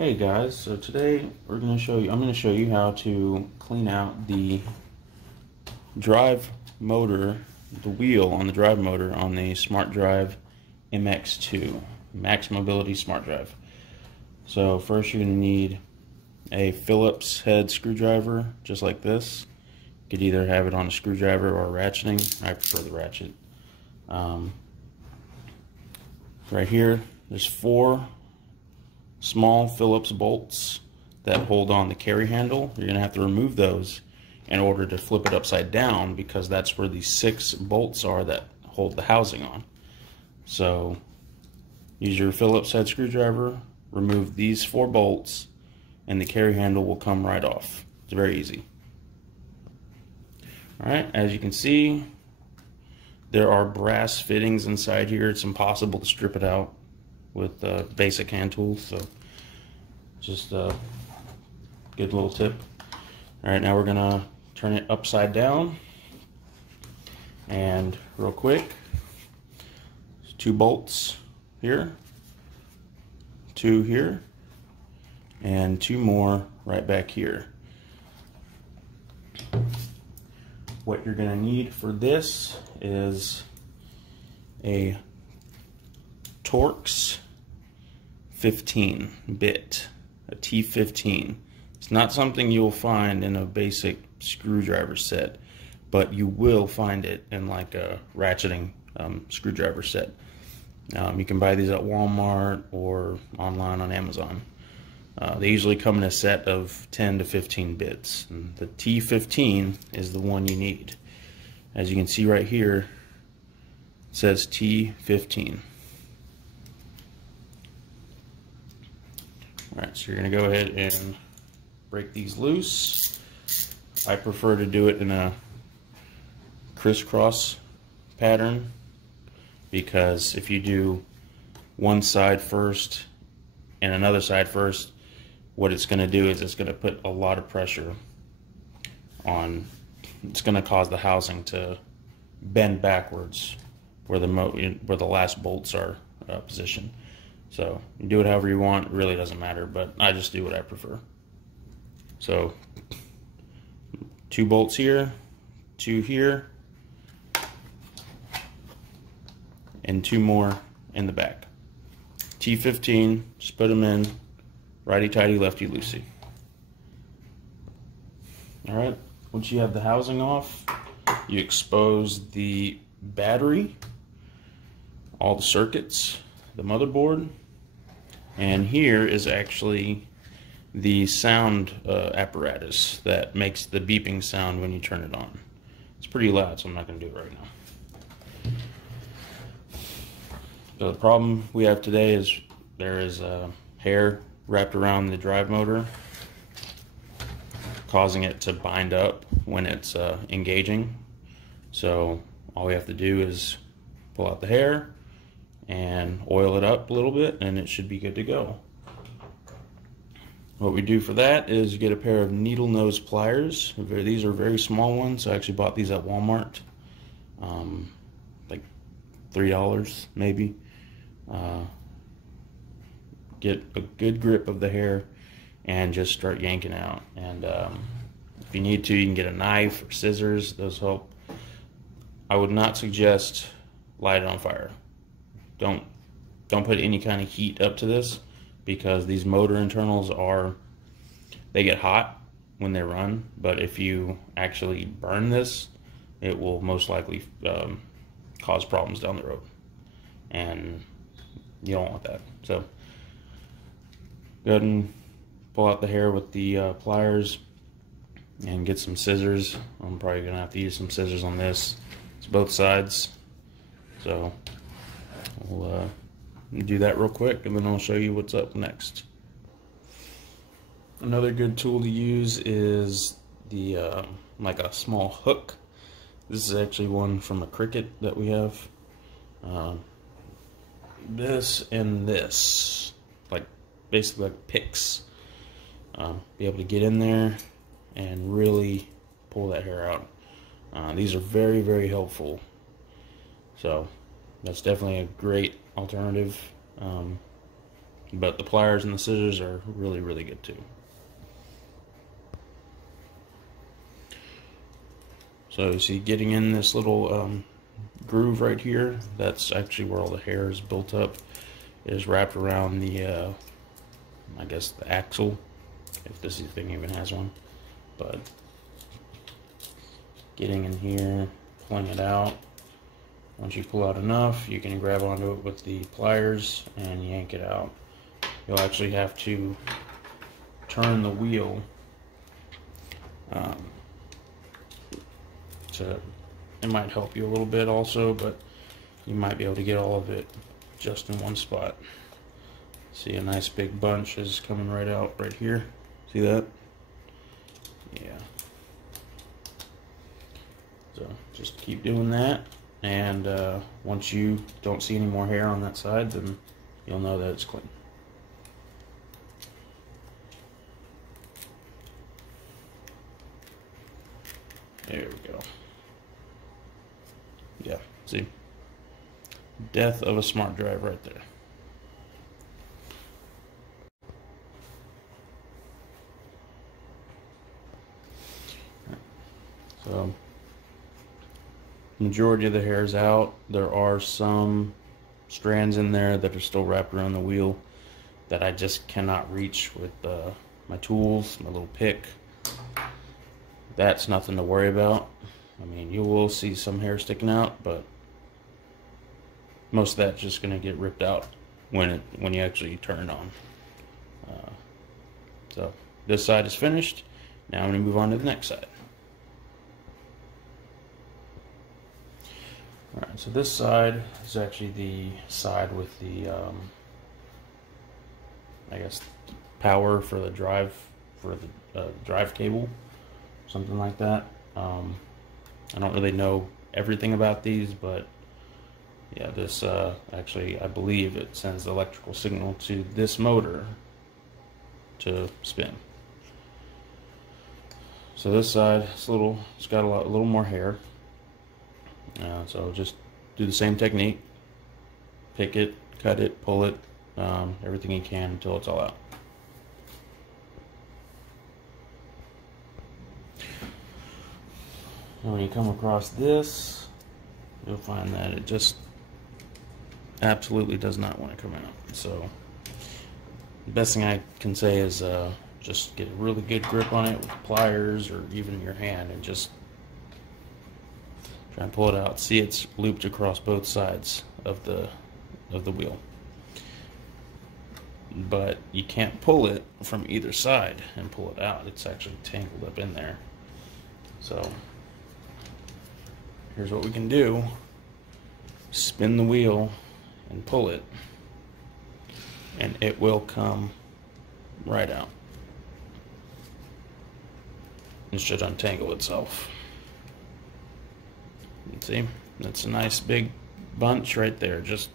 Hey guys, so today I'm going to show you how to clean out the drive motor, the wheel on the drive motor on the Smart Drive MX2 Max Mobility Smart Drive. So first you're going to need a Phillips head screwdriver, just like this. You could either have it on a screwdriver or ratcheting. I prefer the ratchet. Right here, there's 4 small Phillips bolts that hold on the carry handle. You're going to have to remove those in order to flip it upside down, because that's where the 6 bolts are that hold the housing on. So use your Phillips head screwdriver, remove these 4 bolts, and the carry handle will come right off. It's very easy. Alright, as you can see, there are brass fittings inside here. It's impossible to strip it out with basic hand tools, so just a good little tip. Alright, now we're gonna turn it upside down, and real quick, 2 bolts here, 2 here, and 2 more right back here. What you're gonna need for this is a Torx 15 bit, a T15. It's not something you'll find in a basic screwdriver set, but you will find it in like a ratcheting screwdriver set. You can buy these at Walmart or online on Amazon. They usually come in a set of 10 to 15 bits. And the T15 is the one you need. As you can see right here, it says T15. Alright, so you're going to go ahead and break these loose. I prefer to do it in a crisscross pattern, because if you do one side first and another side first, what it's going to do is it's going to put a lot of pressure on, it's going to cause the housing to bend backwards where the last bolts are positioned. So you do it however you want, it really doesn't matter, but I just do what I prefer. So 2 bolts here, 2 here, and 2 more in the back. T15, just put them in, righty-tighty, lefty-loosey. Alright, once you have the housing off, you expose the battery, all the circuits, the motherboard, and here is actually the sound apparatus that makes the beeping sound when you turn it on. It's pretty loud, so I'm not going to do it right now. So the problem we have today is there is hair wrapped around the drive motor, causing it to bind up when it's engaging. So all we have to do is pull out the hair and oil it up a little bit, and it should be good to go. What we do for that is get a pair of needle nose pliers. These are very small ones. I actually bought these at Walmart, like $3 maybe. Get a good grip of the hair and just start yanking out. And if you need to, you can get a knife or scissors. Those help. I would not suggest light it on fire. Don't put any kind of heat up to this, because these motor internals they get hot when they run, but if you actually burn this, it will most likely cause problems down the road, and you don't want that. So go ahead and pull out the hair with the pliers and get some scissors. I'm probably gonna have to use some scissors on this. It's both sides, so we'll do that real quick, and then I'll show you what's up next. Another good tool to use is the like a small hook. This is actually one from a Cricut that we have. This and this, like basically like picks. Be able to get in there and really pull that hair out. These are very, very helpful. So that's definitely a great alternative. But the pliers and the scissors are really, really good too. So you see, getting in this little groove right here, that's actually where all the hair is built up. It is wrapped around the, I guess, the axle, if this thing even has one. But getting in here, pulling it out. Once you pull out enough, you can grab onto it with the pliers and yank it out. You'll actually have to turn the wheel it might help you a little bit also, but you might be able to get all of it just in one spot. See, a nice big bunch is coming right out right here. See that? Yeah. So just keep doing that, and once you don't see any more hair on that side, then you'll know that it's clean. There we go. Yeah, see? Death of a smart drive right there. So, majority of the hair is out. There are some strands in there that are still wrapped around the wheel that I just cannot reach with my tools, my little pick. That's nothing to worry about. I mean, you will see some hair sticking out, but most of that's just going to get ripped out when you actually turn it on. So this side is finished. Now I'm going to move on to the next side. Alright, so this side is actually the side with the, I guess, power for the drive, drive cable, something like that. I don't really know everything about these, but yeah, this actually, I believe it sends the electrical signal to this motor to spin. So this side, it's got a little more hair. So just do the same technique. Pick it, cut it, pull it, everything you can until it's all out. And when you come across this, you'll find that it just absolutely does not want to come out. So the best thing I can say is just get a really good grip on it with pliers or even your hand and just try and pull it out. See, it's looped across both sides of the wheel, but you can't pull it from either side and pull it out. It's actually tangled up in there. So here's what we can do: spin the wheel and pull it, and it will come right out. It should untangle itself. You see, that's a nice big bunch right there, just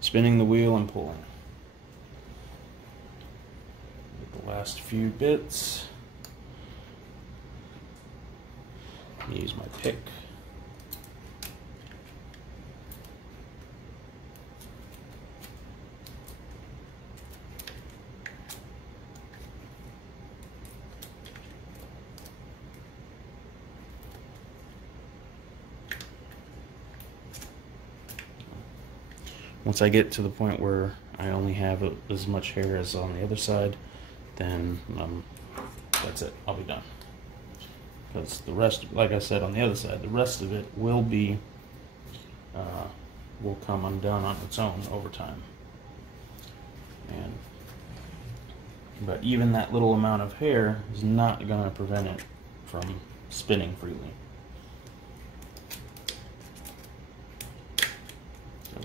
spinning the wheel and pulling. Get the last few bits. Use my pick. Once I get to the point where I only have as much hair as on the other side, then that's it. I'll be done. Because the rest, like I said on the other side, the rest of it will come undone on its own over time. But even that little amount of hair is not going to prevent it from spinning freely.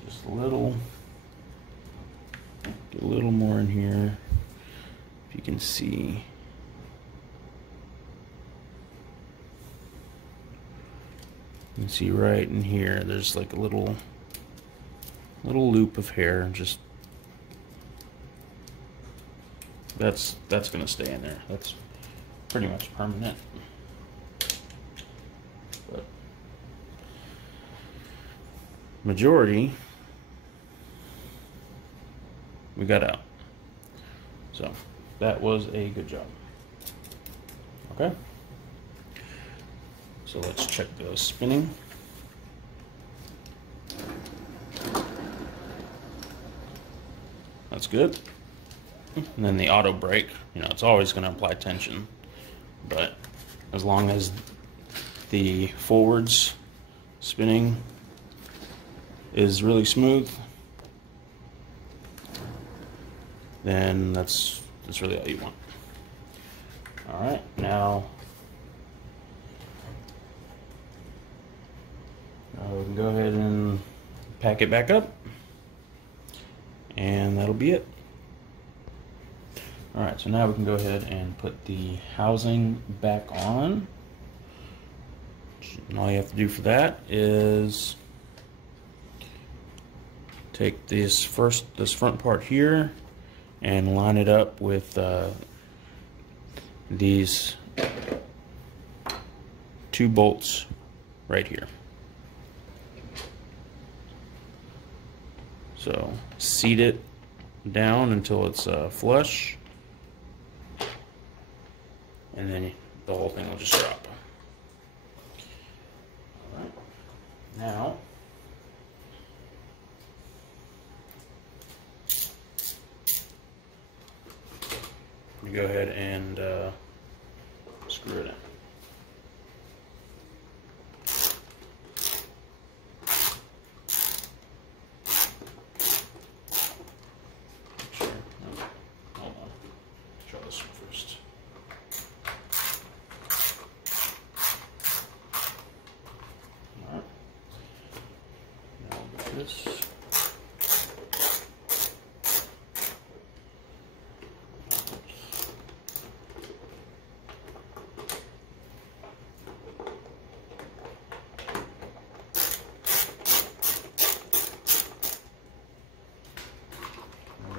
Just a little, get a little more in here, if you can see. You can see right in here, there's like a little loop of hair. Just that's going to stay in there. That's pretty much permanent. But majority we got out. So that was a good job. Okay. So let's check the spinning. That's good. And then the auto brake, you know, it's always going to apply tension, but as long as the forwards spinning is really smooth, then that's really all you want. All right, now we can go ahead and pack it back up, and that'll be it. All right, so now we can go ahead and put the housing back on. And all you have to do for that is take this front part here and line it up with these 2 bolts right here. So seat it down until it's flush, and then the whole thing will just drop. All right. Now, you go ahead and screw it in. Sure. No, hold on. Try this one first. All right. Now we'll get this.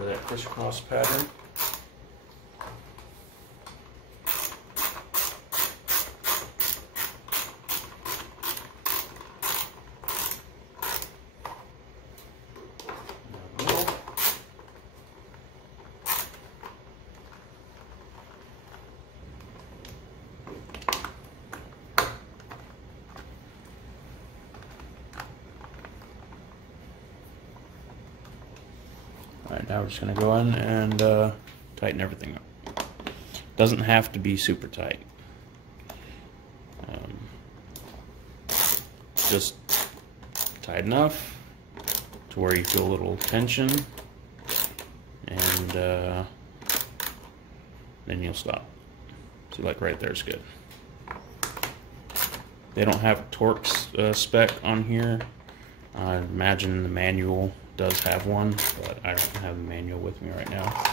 That crisscross pattern. Alright, now we're just going to go in and tighten everything up. Doesn't have to be super tight. Just tight enough to where you feel a little tension, and then you'll stop. See, like right there is good. They don't have a Torx spec on here. I imagine the manual does have one, but I don't have the manual with me right now.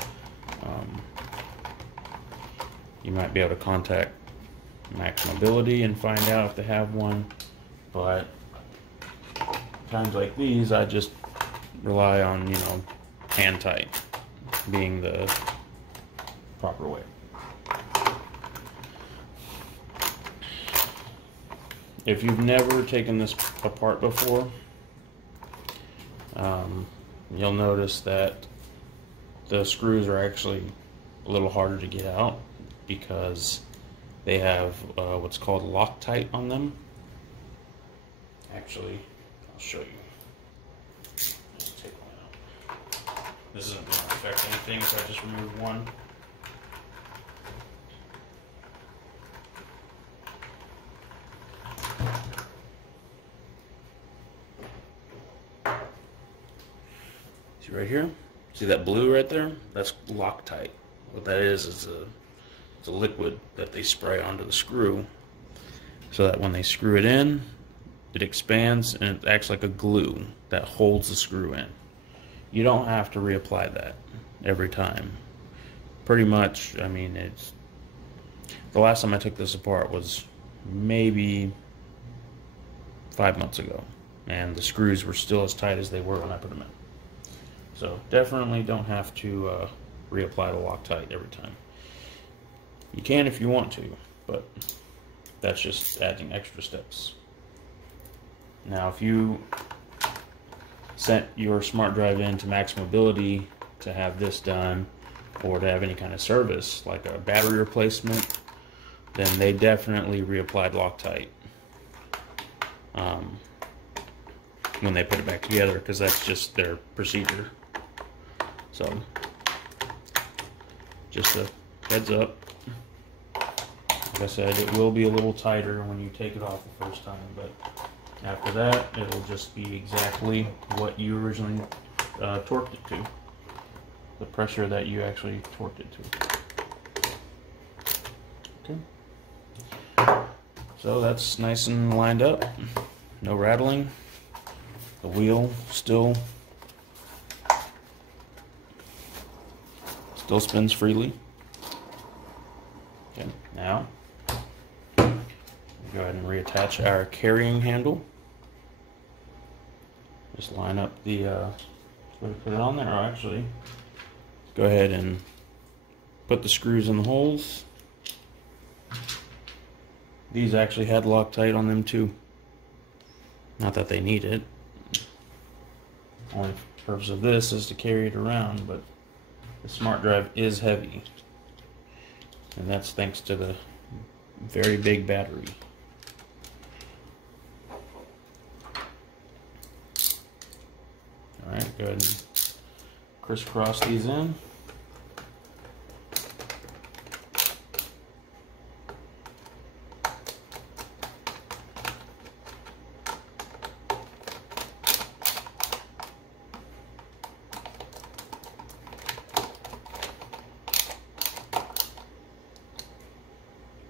You might be able to contact Max Mobility and find out if they have one, but times like these, I just rely on, you know, hand tight being the proper way. If you've never taken this apart before, you'll notice that the screws are actually a little harder to get out because they have what's called Loctite on them. Actually, I'll show you. Let's take one out. This isn't going to affect anything, so I just removed one. See right here? See that blue right there? That's Loctite. What that is it's a liquid that they spray onto the screw so that when they screw it in, it expands and it acts like a glue that holds the screw in. You don't have to reapply that every time. Pretty much, I mean, it's the last time I took this apart was maybe 5 months ago, and the screws were still as tight as they were when I put them in. So definitely don't have to reapply the Loctite every time. You can if you want to, but that's just adding extra steps. Now, if you sent your smart drive in to Max Mobility to have this done, or to have any kind of service, like a battery replacement, then they definitely reapplied Loctite when they put it back together, because that's just their procedure. So, just a heads up. Like I said, it will be a little tighter when you take it off the first time, but after that, it'll just be exactly what you originally torqued it to. The pressure that you actually torqued it to. Okay. So that's nice and lined up. No rattling. The wheel still spins freely. Okay, now go ahead and reattach our carrying handle. Just line up the put it on there, or actually go ahead and put the screws in the holes. These actually had Loctite on them too. Not that they need it. Only purpose of this is to carry it around, but the smart drive is heavy. And that's thanks to the very big battery. Alright, go ahead and crisscross these in.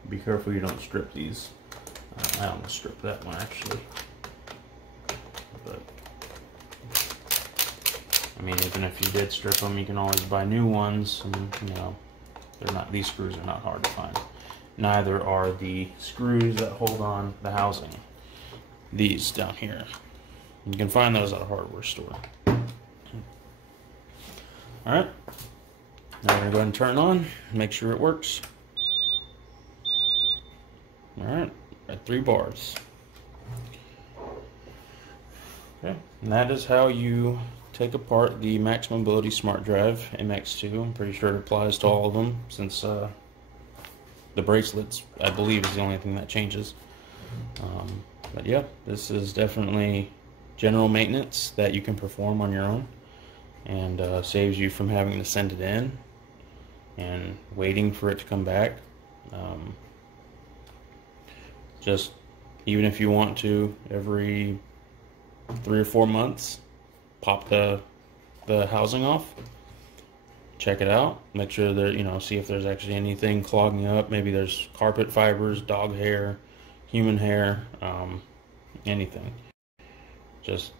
Be careful you don't strip these. I almost stripped that one actually. But I mean, even if you did strip them, you can always buy new ones, and you know, they're not, these screws are not hard to find. Neither are the screws that hold on the housing. These down here. You can find those at a hardware store. Alright. Now we're going to go ahead and turn it on, make sure it works. Alright, at 3 bars. Okay, and that is how you take apart the Max Mobility Smart Drive MX2. I'm pretty sure it applies to all of them, since the bracelets, I believe, is the only thing that changes. But yeah, this is definitely general maintenance that you can perform on your own, and saves you from having to send it in and waiting for it to come back. Just even if you want to, every 3 or 4 months, pop the housing off, check it out, make sure that, you know, see if there's actually anything clogging up. Maybe there's carpet fibers, dog hair, human hair, anything. Just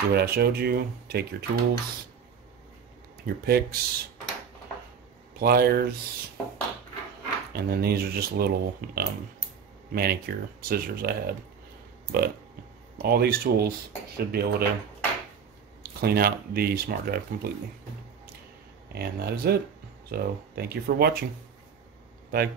do what I showed you. Take your tools, your picks, pliers, and then these are just little manicure scissors I had. But all these tools should be able to clean out the smart drive completely. And that is it. So thank you for watching. Bye.